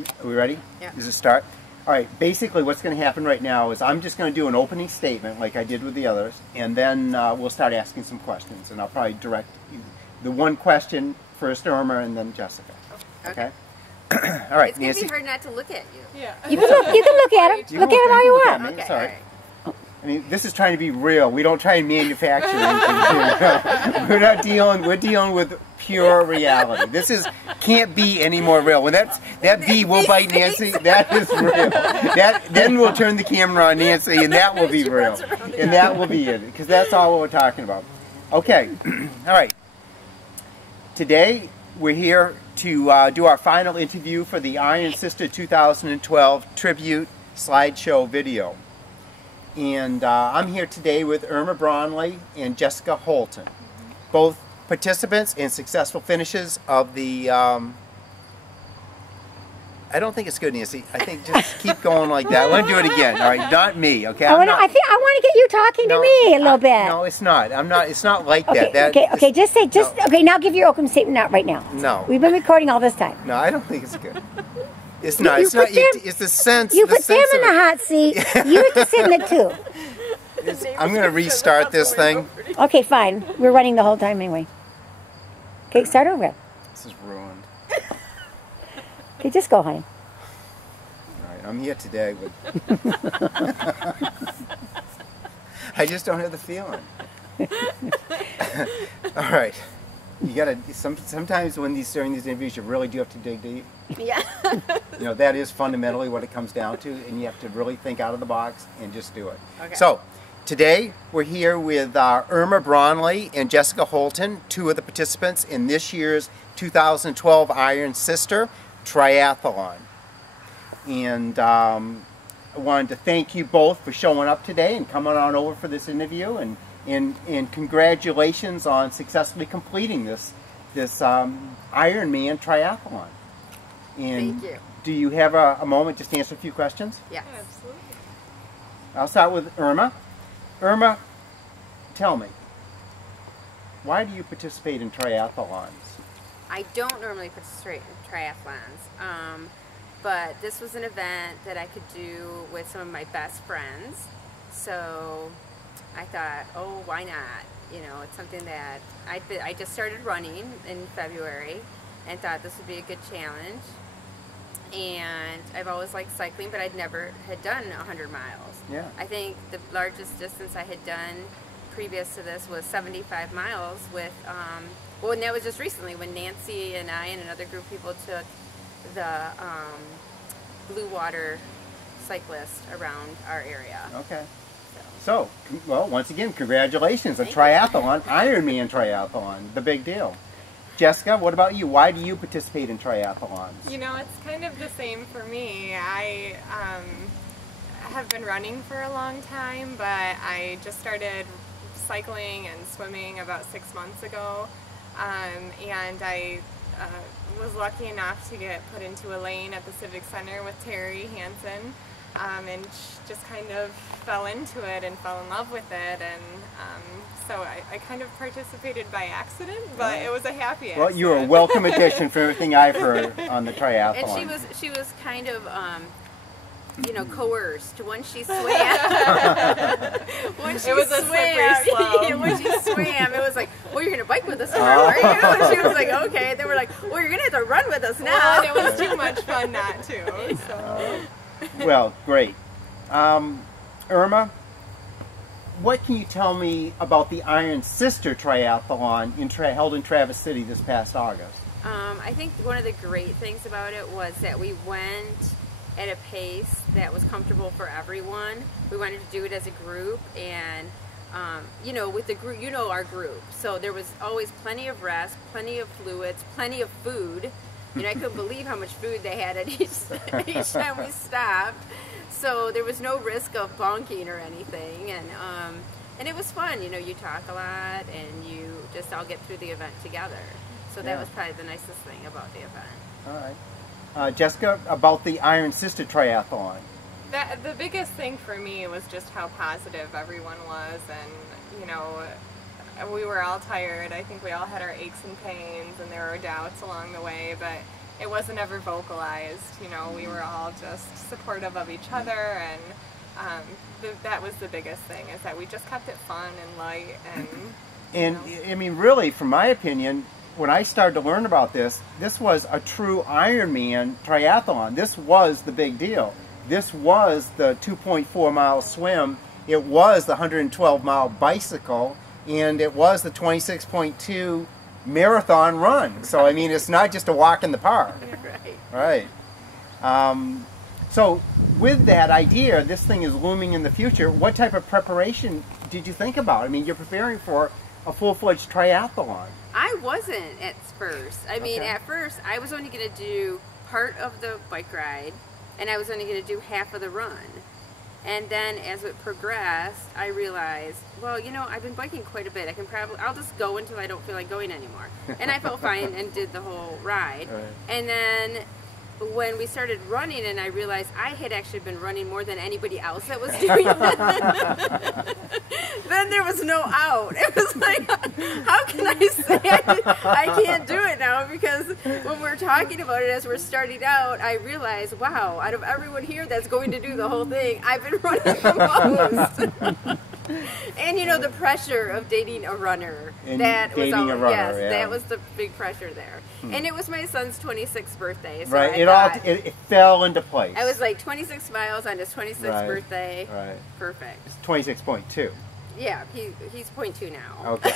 Are we ready? Yeah. Does it start? All right, basically what's going to happen right now is I'm just going to do an opening statement like I did with the others, and then we'll start asking some questions, and I'll probably direct the one question first to Irma and then Jessica. Okay? All right, It's going Nancy. to be hard not to look at you. Yeah. You can look at him. Look at him all you want. Okay, Okay, it's all right. all right. I mean, this is trying to be real. We don't try and manufacture anything. We're dealing with pure reality. This can't be any more real. When that bee will bite Nancy, that is real. Then we'll turn the camera on Nancy, and that will be real. And that will be it, because that's all we're talking about. Okay, all right. Today we're here to do our final interview for the Iron Sister 2012 tribute slideshow video. And I'm here today with Irma Braunley and Jessica Holton, both participants and successful finishes of the, I don't think it's good, Nancy. I think just keep going like that. I want to do it again, all right? Not me, okay? I want to get you talking to me a little bit. No, it's not. It's not like okay, that. Okay, okay, now give your open statement out right now. No. We've been recording all this time. No, I don't think it's good. It's not. It's not. It's the sense. You put them in the hot seat. You have to sit in it too. I'm going to restart this thing. Okay, fine. We're running the whole time anyway. Okay, start over. This is ruined. Okay, just go, honey. All right, I'm here today with. I just don't have the feeling. All right. You gotta. Sometimes during these interviews, you really do have to dig deep. Yeah. You know, that is fundamentally what it comes down to, and you have to really think out of the box and just do it. Okay. So, today we're here with Irma Braunley and Jessica Holton, two of the participants in this year's 2012 Iron Sister Triathlon. And I wanted to thank you both for showing up today and coming on over for this interview, and congratulations on successfully completing this Ironman triathlon. And Thank you. do you have a moment just to answer a few questions? Yes. Absolutely. I'll start with Irma. Irma, tell me, why do you participate in triathlons? I don't normally participate in triathlons, but this was an event that I could do with some of my best friends. So I thought, oh, why not? You know, it's something that I just started running in February and thought this would be a good challenge. And I've always liked cycling, but I'd never had done 100 miles. Yeah. I think the largest distance I had done previous to this was 75 miles with, well, and that was just recently when Nancy and I and another group of people took the Blue Water cyclist around our area. Okay. So, well, once again, congratulations, a triathlon, Ironman triathlon, the big deal. Jessica, what about you? Why do you participate in triathlons? You know, it's kind of the same for me. I have been running for a long time, but I just started cycling and swimming about 6 months ago, and I was lucky enough to get put into a lane at the Civic Center with Terry Hansen, and just kind of fell into it and fell in love with it, and so I kind of participated by accident, but it was a happy accident. Well, you're a welcome addition for everything I've heard on the triathlon. And she was kind of, you know, coerced when she swam. When she was a slippery slope. When she swam, it was like, well, you're going to bike with us tomorrow, aren't you? And she was like, okay. They were like, well, you're going to have to run with us now. Well, and it was too much fun not to. So. Well, great. Irma, what can you tell me about the Iron Sister Triathlon held in Traverse City this past August? I think one of the great things about it was that we went at a pace that was comfortable for everyone. We wanted to do it as a group, and you know, with the group, you know our group, so there was always plenty of rest, plenty of fluids, plenty of food. You know, I couldn't believe how much food they had at each time we stopped. So there was no risk of bonking or anything, and it was fun. You know, you talk a lot, and you just all get through the event together. So that was probably the nicest thing about the event. All right. Jessica, about the Iron Sister Triathlon. The biggest thing for me was just how positive everyone was, and, you know, we were all tired. I think we all had our aches and pains, and there were doubts along the way, but it wasn't ever vocalized. You know, we were all just supportive of each other, and that was the biggest thing, is that we just kept it fun and light. And I mean, really, from my opinion, when I started to learn about this was a true Ironman triathlon. This was the big deal. This was the 2.4 mile swim. It was the 112 mile bicycle, and it was the 26.2 marathon run. So I mean, it's not just a walk in the park. Right. So with that idea, this thing is looming in the future. What type of preparation did you think about? I mean, you're preparing for a full-fledged triathlon. I wasn't at first. I mean, at first, I was only going to do part of the bike ride, and I was only going to do half of the run. And then as it progressed, I realized, well, you know, I've been biking quite a bit. I'll just go until I don't feel like going anymore. And I felt fine and did the whole ride. Right. And then when we started running, and I realized I had actually been running more than anybody else that was doing it, then there was no out. It was like, how can I say I can't do it now? Because when we're talking about it as we're starting out, I realized, wow, out of everyone here that's going to do the whole thing, I've been running the most. And you know, the pressure of dating a runner. That was the big pressure there. And it was my son's 26th birthday. So right, it fell into place. I was like 26 miles on his 26th birthday. Right. Perfect. 26.2. Yeah, he's 0.2 now. Okay.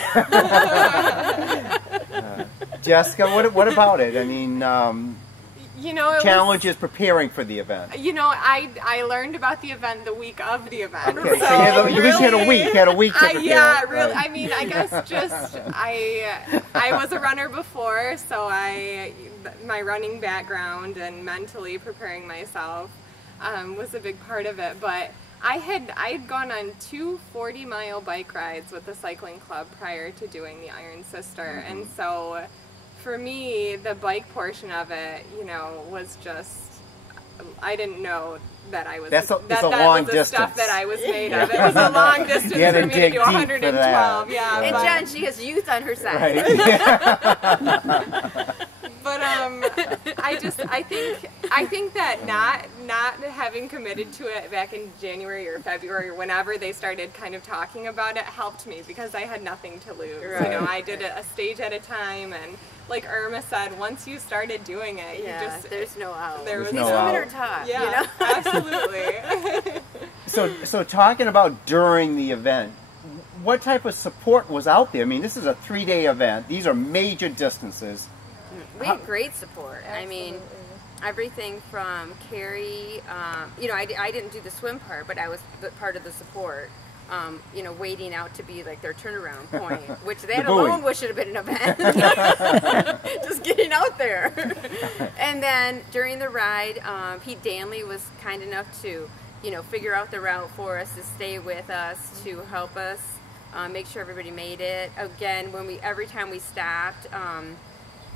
Jessica, what about it? I mean, you know, challenges preparing for the event. You know, I learned about the event the week of the event. Okay, so you had a week to prepare. Yeah, really. Right. I mean, I guess just I was a runner before, so my running background and mentally preparing myself was a big part of it. But I had gone on 2 40-mile bike rides with the cycling club prior to doing the Iron Sister, and so for me, the bike portion of it, you know, was just, I didn't know that I was, that was the stuff that I was made of. It was a long distance for me to do 112. Yeah, and Jen, she has youth on her side. Right. But I think that not having committed to it back in January or February or whenever they started kind of talking about it helped me, because I had nothing to lose. Right. You know, I did it a stage at a time, and like Irma said, once you started doing it, there's no out. These women are tough. Yeah, you know? Absolutely. So talking about during the event, what type of support was out there? I mean, this is a 3-day event. These are major distances. We had great support. Absolutely. I mean, everything from Carrie, you know, I didn't do the swim part, but I was part of the support. You know, waiting out to be like their turnaround point, which that alone should have been an event. Just getting out there. And then during the ride, Pete Danley was kind enough to, you know, figure out the route for us, to stay with us, to help us make sure everybody made it. Again, every time we stopped,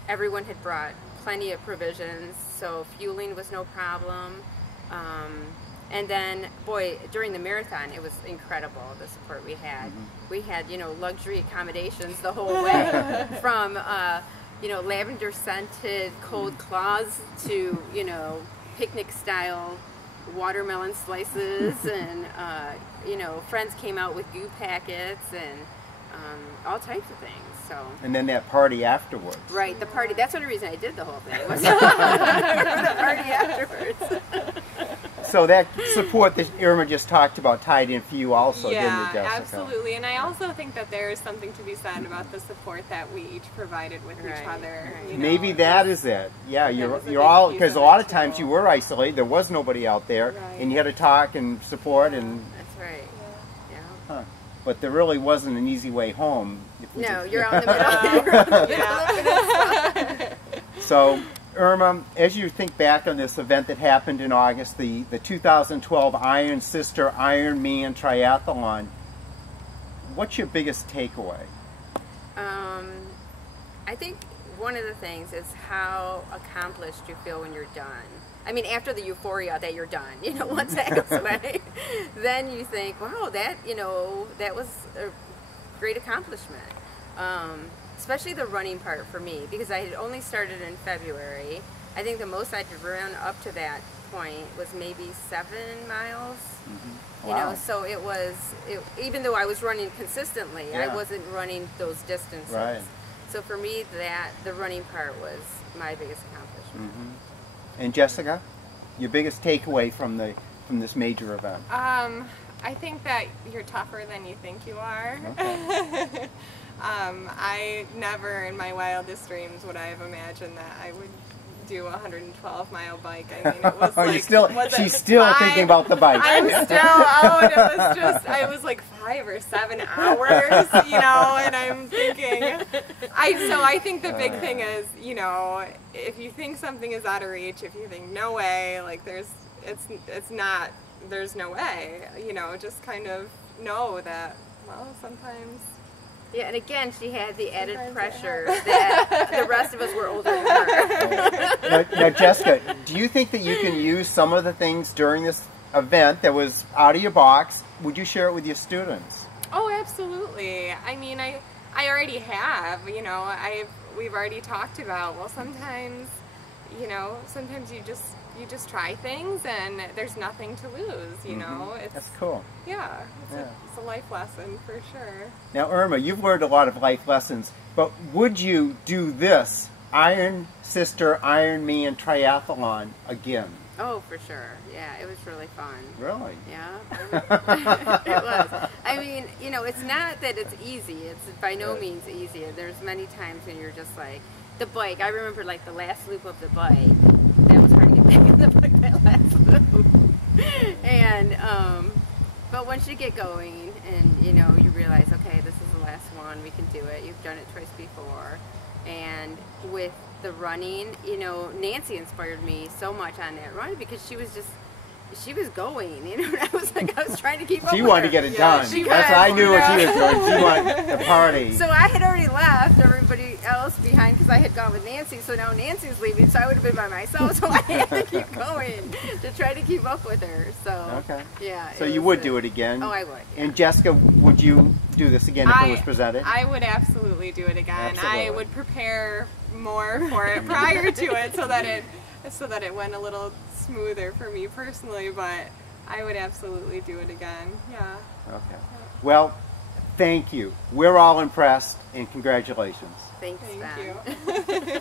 everyone had brought plenty of provisions, so fueling was no problem. And then, boy, during the marathon, it was incredible, the support we had. We had, you know, luxury accommodations the whole way, from, you know, lavender-scented cold claws to, you know, picnic-style watermelon slices, and, you know, friends came out with goo packets and all types of things. So. And then that party afterwards. Right, the party. That's the only reason I did the whole thing, was the party afterwards. So that support that Irma just talked about tied in for you also, didn't it, Jessica? Yeah, absolutely. And I also think that there is something to be said about the support that we each provided with each other. Right. You know, maybe that is it. Yeah, you're all, because a lot of times you were isolated. There was nobody out there, and you had to talk and support. And that's right. Yeah. Huh. But there really wasn't an easy way home. No, you're out in the middle. So, Irma, as you think back on this event that happened in August, the 2012 Iron Sister Ironman Triathlon, what's your biggest takeaway? I think one of the things is how accomplished you feel when you're done. I mean, after the euphoria that you're done, you know, once that goes away, then you think, wow, that, you know, that was a great accomplishment. Especially the running part for me, because I had only started in February, I think the most I'd run up to that point was maybe 7 miles. You Wow. know, so even though I was running consistently, I Yeah. wasn't running those distances. Right. So for me, the running part was my biggest accomplishment. And Jessica, your biggest takeaway from this major event? I think that you're tougher than you think you are. Okay. I never in my wildest dreams would I have imagined that I would do a 112-mile bike. I mean, it was like, she's still thinking about the bike. I'm still out. It was just, I was like 5 or 7 hours, you know, and I'm thinking, so I think the big thing is, you know, if you think something is out of reach, if you think no way, like there's no way, you know, just kind of know that, well, sometimes. Yeah, and again, she had the added pressure that the rest of us were older than her. Now, Jessica, do you think that you can use some of the things during this event that was out of your box? Would you share it with your students? Oh, absolutely. I mean, I already have, you know, we've already talked about, well, sometimes, you know, sometimes you just try things and there's nothing to lose, you know. That's cool. Yeah, it's a life lesson for sure. Now, Irma, you've learned a lot of life lessons, but would you do this Iron Sister Iron Man triathlon again? Oh, for sure. Yeah, it was really fun. Really? Yeah. It was. I mean, you know, it's not that it's easy. It's by no means easy. There's many times when you're just like, the bike, I remember like the last loop of the bike, that was hard to get back in the bike, that last loop. And, but once you get going and, you know, you realize, okay, this is the last one, we can do it. You've done it twice before. And with the running, you know, Nancy inspired me so much on that run because she was going, you know, and I was trying to keep up with her. She wanted to get it done. That's what I knew what she was doing. She wanted the party. So I had already left everybody else behind because I had gone with Nancy, so now Nancy's leaving, so I would have been by myself, so I had to keep going to try to keep up with her. So, okay. Yeah. So you would do it again? Oh, I would. Yeah. And Jessica, would you do this again if it was presented? I would absolutely do it again. Absolutely. I would prepare more for it prior to it so that it went a little smoother for me personally, but I would absolutely do it again. Yeah. Okay. Well, thank you. We're all impressed, and congratulations. Thanks, Thank Ben. you.